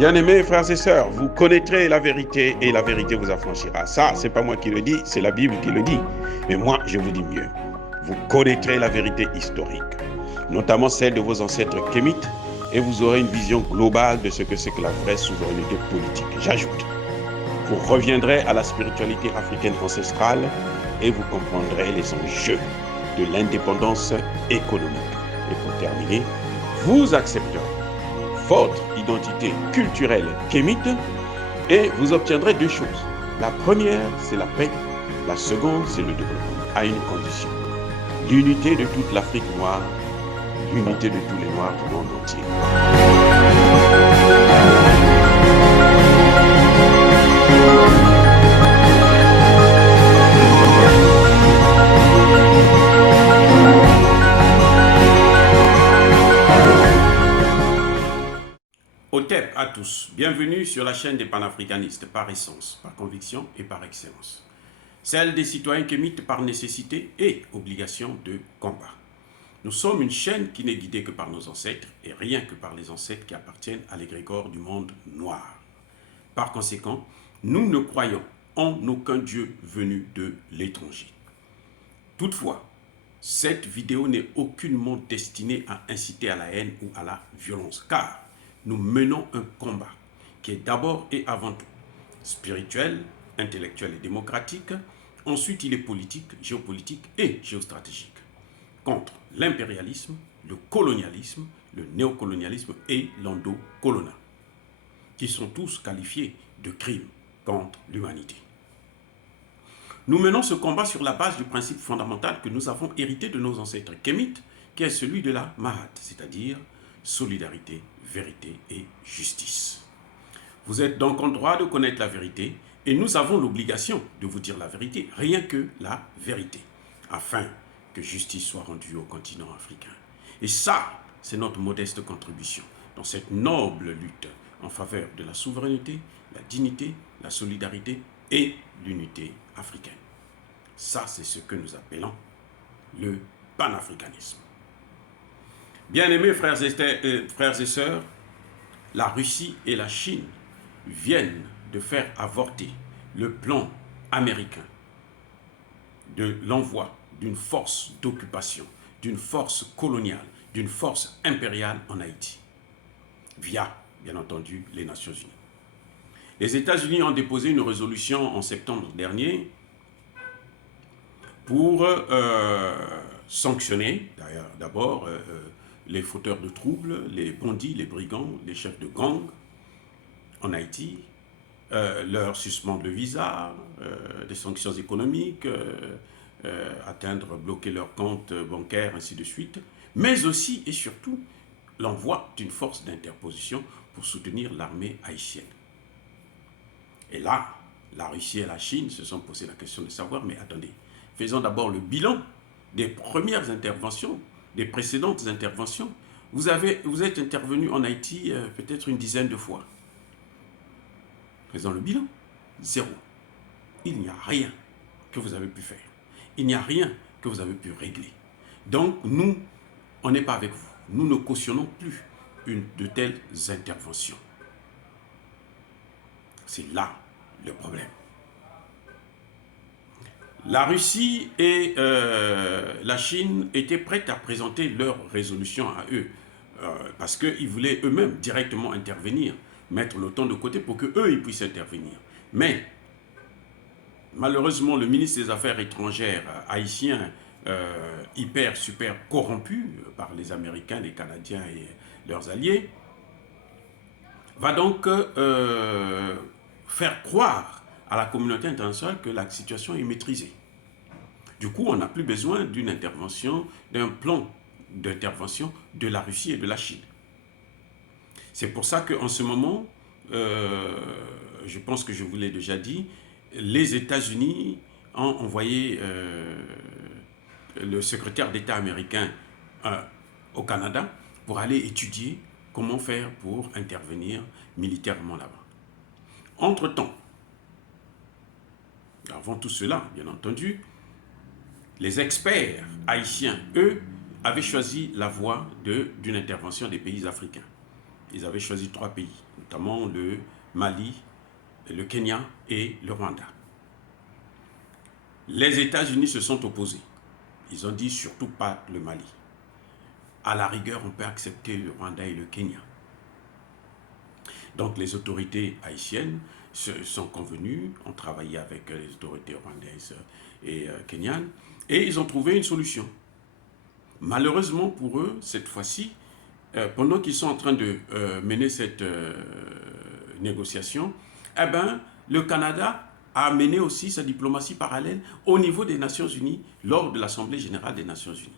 Bien-aimés frères et sœurs, vous connaîtrez la vérité et la vérité vous affranchira. Ça, c'est pas moi qui le dis, c'est la Bible qui le dit. Mais moi, je vous dis mieux. Vous connaîtrez la vérité historique, notamment celle de vos ancêtres kémites, et vous aurez une vision globale de ce que c'est que la vraie souveraineté politique. J'ajoute, vous reviendrez à la spiritualité africaine ancestrale et vous comprendrez les enjeux de l'indépendance économique. Et pour terminer, vous accepterez votre identité culturelle kémite et vous obtiendrez deux choses. La première, c'est la paix. La seconde, c'est le développement, à une condition. L'unité de toute l'Afrique noire, l'unité de tous les Noirs du monde entier. Otep à tous, bienvenue sur la chaîne des panafricanistes par essence, par conviction et par excellence. Celle des citoyens kémites par nécessité et obligation de combat. Nous sommes une chaîne qui n'est guidée que par nos ancêtres et rien que par les ancêtres qui appartiennent à l'égrégore du monde noir. Par conséquent, nous ne croyons en aucun Dieu venu de l'étranger. Toutefois, cette vidéo n'est aucunement destinée à inciter à la haine ou à la violence, car nous menons un combat qui est d'abord et avant tout spirituel, intellectuel et démocratique. Ensuite, il est politique, géopolitique et géostratégique. Contre l'impérialisme, le colonialisme, le néocolonialisme et l'endocoloniat, qui sont tous qualifiés de crimes contre l'humanité. Nous menons ce combat sur la base du principe fondamental que nous avons hérité de nos ancêtres kémites, qui est celui de la Mahat, c'est-à-dire solidarité, vérité et justice. Vous êtes donc en droit de connaître la vérité et nous avons l'obligation de vous dire la vérité, rien que la vérité, afin que justice soit rendue au continent africain. Et ça, c'est notre modeste contribution dans cette noble lutte en faveur de la souveraineté, la dignité, la solidarité et l'unité africaine. Ça, c'est ce que nous appelons le panafricanisme. Bien-aimés frères et sœurs, la Russie et la Chine viennent de faire avorter le plan américain de l'envoi d'une force d'occupation, d'une force coloniale, d'une force impériale en Haïti, via, bien entendu, les Nations Unies. Les États-Unis ont déposé une résolution en septembre dernier pour sanctionner, d'abord, les fauteurs de troubles, les bandits, les brigands, les chefs de gang en Haïti, leur suspendre le visa, des sanctions économiques, bloquer leurs comptes bancaires, ainsi de suite, mais aussi et surtout l'envoi d'une force d'interposition pour soutenir l'armée haïtienne. Et là, la Russie et la Chine se sont posé la question de savoir, mais attendez, faisons d'abord le bilan des premières interventions, des précédentes interventions. Vous êtes intervenu en Haïti peut-être une dizaine de fois. Faisons le bilan. Zéro. Il n'y a rien que vous avez pu faire. Il n'y a rien que vous avez pu régler. Donc, nous, on n'est pas avec vous. Nous ne cautionnons plus de telles interventions. C'est là le problème. La Russie et la Chine étaient prêtes à présenter leur résolution à eux, parce qu'ils voulaient eux-mêmes directement intervenir, mettre l'OTAN de côté pour qu'eux, ils puissent intervenir. Mais, malheureusement, le ministre des Affaires étrangères haïtien, super corrompu par les Américains, les Canadiens et leurs alliés, va donc faire croire à la communauté internationale que la situation est maîtrisée. Du coup, on n'a plus besoin d'une intervention, d'un plan d'intervention de la Russie et de la Chine. C'est pour ça qu'en ce moment, je pense que je vous l'ai déjà dit, les États-Unis ont envoyé le secrétaire d'État américain au Canada pour aller étudier comment faire pour intervenir militairement là-bas. Entre-temps, avant tout cela, bien entendu, les experts haïtiens, eux, avaient choisi la voie d'une intervention des pays africains. ils avaient choisi 3 pays, notamment le Mali, le Kenya et le Rwanda. Les États-Unis se sont opposés. Ils ont dit surtout pas le Mali. À la rigueur, on peut accepter le Rwanda et le Kenya. Donc les autorités haïtiennes se sont convenues, ont travaillé avec les autorités rwandaises et kenyanes, et ils ont trouvé une solution. Malheureusement pour eux, cette fois-ci, pendant qu'ils sont en train de mener cette négociation, eh ben, le Canada a mené aussi sa diplomatie parallèle au niveau des Nations Unies lors de l'Assemblée générale des Nations Unies.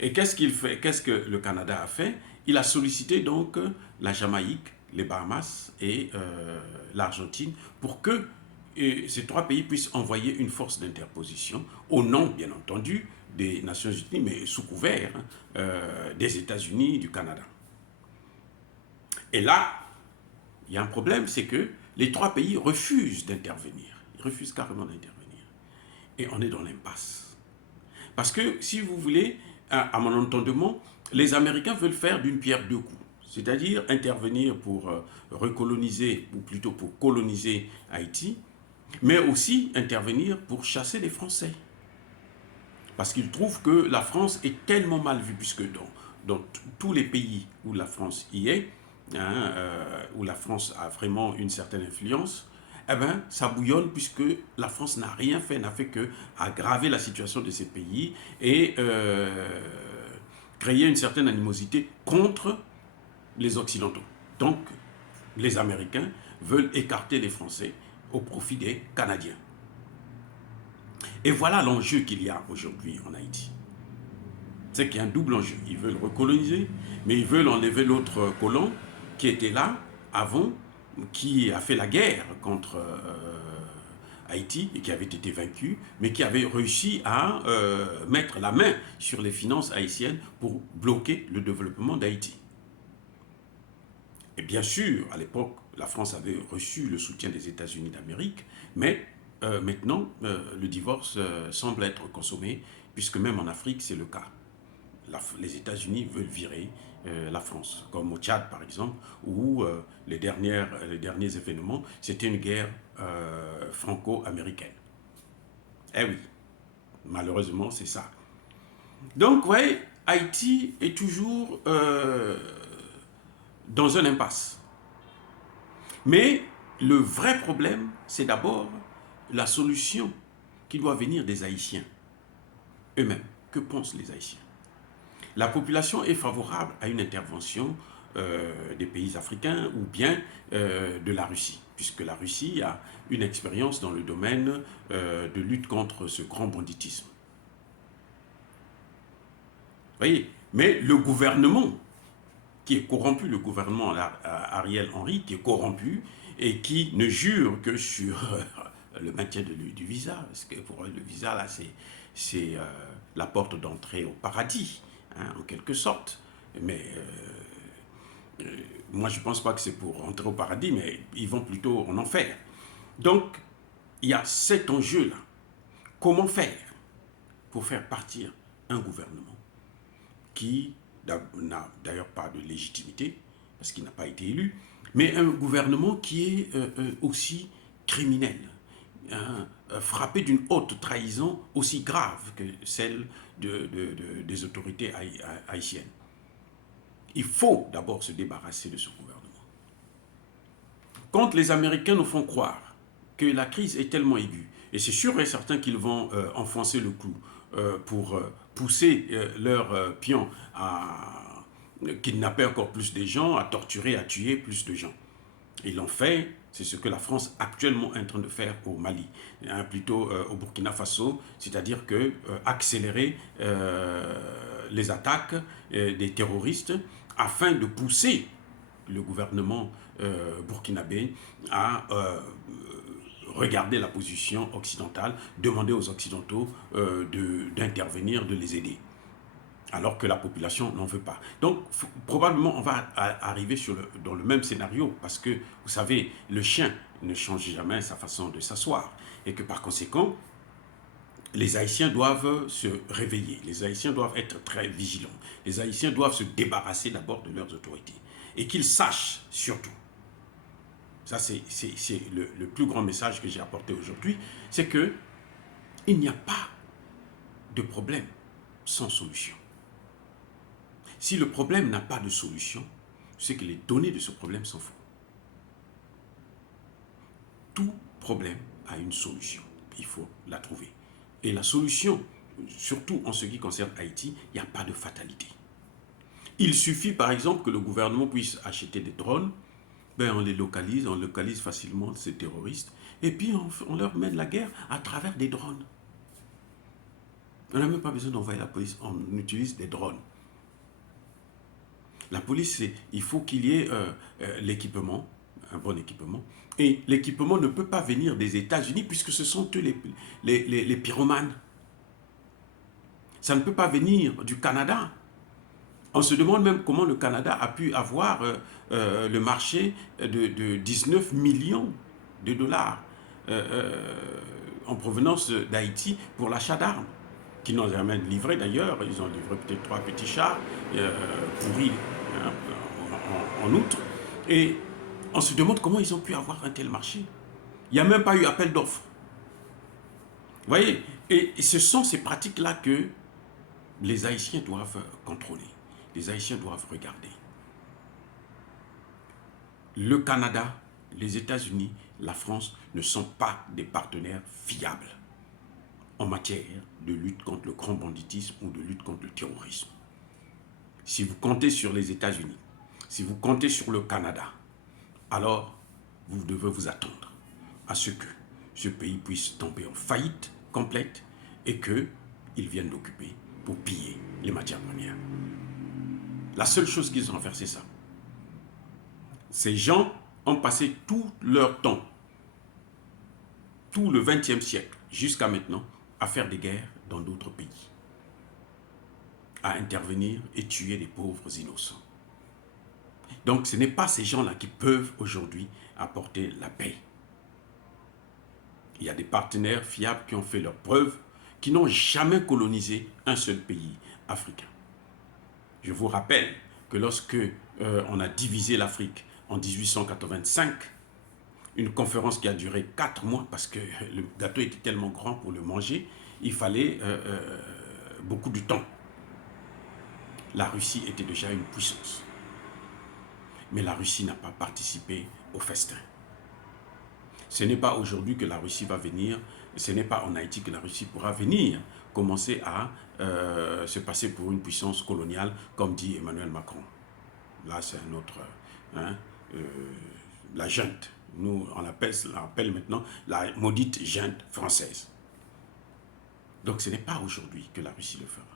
Et qu'est-ce qu'il fait? Qu'est-ce que le Canada a fait? Il a sollicité donc la Jamaïque, les Bahamas et l'Argentine pour que ces 3 pays puissent envoyer une force d'interposition au nom, bien entendu, des Nations Unies, mais sous couvert des États-Unis, du Canada. Et là, il y a un problème, c'est que les 3 pays refusent d'intervenir. Ils refusent carrément d'intervenir. Et on est dans l'impasse. Parce que, si vous voulez, à mon entendement, les Américains veulent faire d'une pierre 2 coups. C'est-à-dire intervenir pour recoloniser, ou plutôt pour coloniser Haïti, mais aussi intervenir pour chasser les Français. Parce qu'ils trouvent que la France est tellement mal vue, puisque dans tous les pays où la France y est, où la France a vraiment une certaine influence, eh ben, ça bouillonne puisque la France n'a rien fait, n'a fait que aggraver la situation de ces pays et créer une certaine animosité contre les Occidentaux. Donc, les Américains veulent écarter les Français au profit des Canadiens. Et voilà l'enjeu qu'il y a aujourd'hui en Haïti. C'est qu'il y a un double enjeu. Ils veulent recoloniser, mais ils veulent enlever l'autre colon qui était là avant, qui a fait la guerre contre Haïti et qui avait été vaincu, mais qui avait réussi à mettre la main sur les finances haïtiennes pour bloquer le développement d'Haïti. Et bien sûr, à l'époque, la France avait reçu le soutien des États-Unis d'Amérique, mais maintenant, le divorce semble être consommé, puisque même en Afrique, c'est le cas. Les États-Unis veulent virer la France, comme au Tchad par exemple, où les derniers événements, c'était une guerre franco-américaine. Eh oui, malheureusement, c'est ça. Donc, vous voyez, Haïti est toujours dans un impasse. Mais le vrai problème, c'est d'abord la solution qui doit venir des Haïtiens eux-mêmes. Que pensent les Haïtiens? La population est favorable à une intervention des pays africains ou bien de la Russie, puisque la Russie a une expérience dans le domaine de lutte contre ce grand banditisme. Vous voyez, mais le gouvernement qui est corrompu, le gouvernement Ariel Henry, qui est corrompu et qui ne jure que sur le maintien du visa, parce que pour eux, le visa, là, c'est la porte d'entrée au paradis, hein, en quelque sorte. Mais moi, je ne pense pas que c'est pour entrer au paradis, mais ils vont plutôt en enfer. Donc, il y a cet enjeu-là. Comment faire pour faire partir un gouvernement qui n'a d'ailleurs pas de légitimité, parce qu'il n'a pas été élu, mais un gouvernement qui est aussi criminel, hein, frappé d'une haute trahison aussi grave que celle des autorités haïtiennes. Il faut d'abord se débarrasser de ce gouvernement. Quand les Américains nous font croire que la crise est tellement aiguë, et c'est sûr et certain qu'ils vont enfoncer le clou pour pousser leurs pions à kidnapper encore plus de gens, à torturer, à tuer plus de gens. Ils l'ont fait, c'est ce que la France actuellement est en train de faire au Mali, hein, plutôt au Burkina Faso, c'est-à-dire que accélérer les attaques des terroristes afin de pousser le gouvernement burkinabé à regarder la position occidentale, demander aux Occidentaux d'intervenir, de les aider, alors que la population n'en veut pas. Donc, probablement, on va arriver dans le même scénario, parce que, vous savez, le chien ne change jamais sa façon de s'asseoir, et que par conséquent, les Haïtiens doivent se réveiller, les Haïtiens doivent être très vigilants, les Haïtiens doivent se débarrasser d'abord de leurs autorités. et qu'ils sachent surtout, ça c'est le plus grand message que j'ai apporté aujourd'hui, c'est que il n'y a pas de problème sans solution. Si le problème n'a pas de solution, c'est que les données de ce problème sont fausses. Tout problème a une solution. Il faut la trouver. Et la solution, surtout en ce qui concerne Haïti, il n'y a pas de fatalité. Il suffit par exemple que le gouvernement puisse acheter des drones, on les localise, on localise facilement ces terroristes, et puis on leur mène la guerre à travers des drones. On n'a même pas besoin d'envoyer la police, on utilise des drones. La police, il faut qu'il y ait l'équipement, un bon équipement, et l'équipement ne peut pas venir des États-Unis puisque ce sont eux les pyromanes. Ça ne peut pas venir du Canada. On se demande même comment le Canada a pu avoir le marché de 19 millions de dollars en provenance d'Haïti pour l'achat d'armes, qui n'ont jamais livré d'ailleurs. Ils ont livré peut-être 3 petits chars pourris en outre. Et on se demande comment ils ont pu avoir un tel marché. Il n'y a même pas eu appel d'offres. Vous voyez, et ce sont ces pratiques-là que les Haïtiens doivent contrôler. Les Haïtiens doivent regarder. Le Canada, les États-Unis, la France ne sont pas des partenaires fiables en matière de lutte contre le grand banditisme ou de lutte contre le terrorisme. Si vous comptez sur les États-Unis, si vous comptez sur le Canada, alors vous devez vous attendre à ce que ce pays puisse tomber en faillite complète et qu'ils viennent l'occuper pour piller les matières premières. La seule chose qu'ils ont à faire, c'est ça. Ces gens ont passé tout leur temps, tout le XXe siècle jusqu'à maintenant, à faire des guerres dans d'autres pays, à intervenir et tuer les pauvres innocents. Donc ce n'est pas ces gens-là qui peuvent aujourd'hui apporter la paix. Il y a des partenaires fiables qui ont fait leurs preuves, qui n'ont jamais colonisé un seul pays africain. Je vous rappelle que lorsque on a divisé l'Afrique en 1885, une conférence qui a duré 4 mois parce que le gâteau était tellement grand pour le manger, il fallait beaucoup de temps. La Russie était déjà une puissance. Mais la Russie n'a pas participé au festin. Ce n'est pas aujourd'hui que la Russie va venir, ce n'est pas en Haïti que la Russie pourra venir commencer à se passer pour une puissance coloniale, comme dit Emmanuel Macron. Là, c'est un autre... la junte. Nous, on l'appelle maintenant la maudite junte française. Donc, ce n'est pas aujourd'hui que la Russie le fera.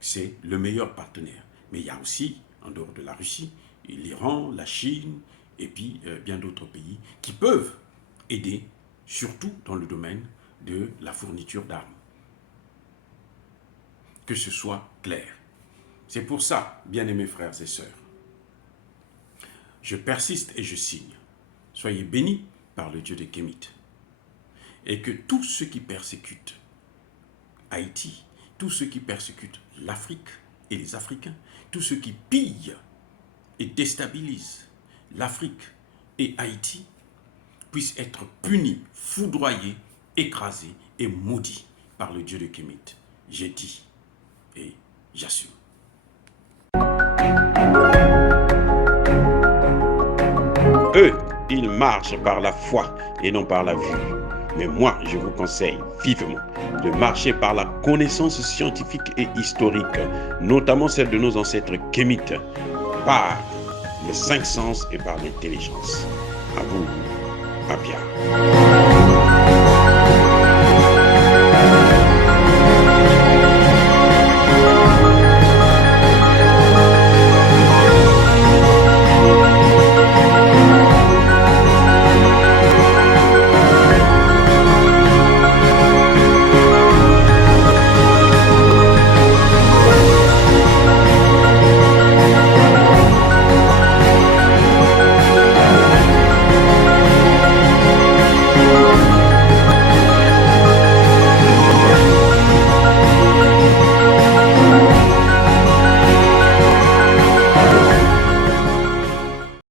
C'est le meilleur partenaire. Mais il y a aussi, en dehors de la Russie, l'Iran, la Chine, et puis bien d'autres pays qui peuvent aider, surtout dans le domaine de la fourniture d'armes. Que ce soit clair. C'est pour ça, bien-aimés frères et sœurs, je persiste et je signe. Soyez bénis par le Dieu des Kémites. Et que tous ceux qui persécutent Haïti, tous ceux qui persécutent l'Afrique et les Africains, tous ceux qui pillent et déstabilisent l'Afrique et Haïti, puissent être punis, foudroyés, écrasés et maudits par le Dieu des Kémites. J'ai dit et j'assume. Eux, ils marchent par la foi et non par la vue. Mais moi, je vous conseille vivement de marcher par la connaissance scientifique et historique, notamment celle de nos ancêtres kémites, par les 5 sens et par l'intelligence. À vous, Abia.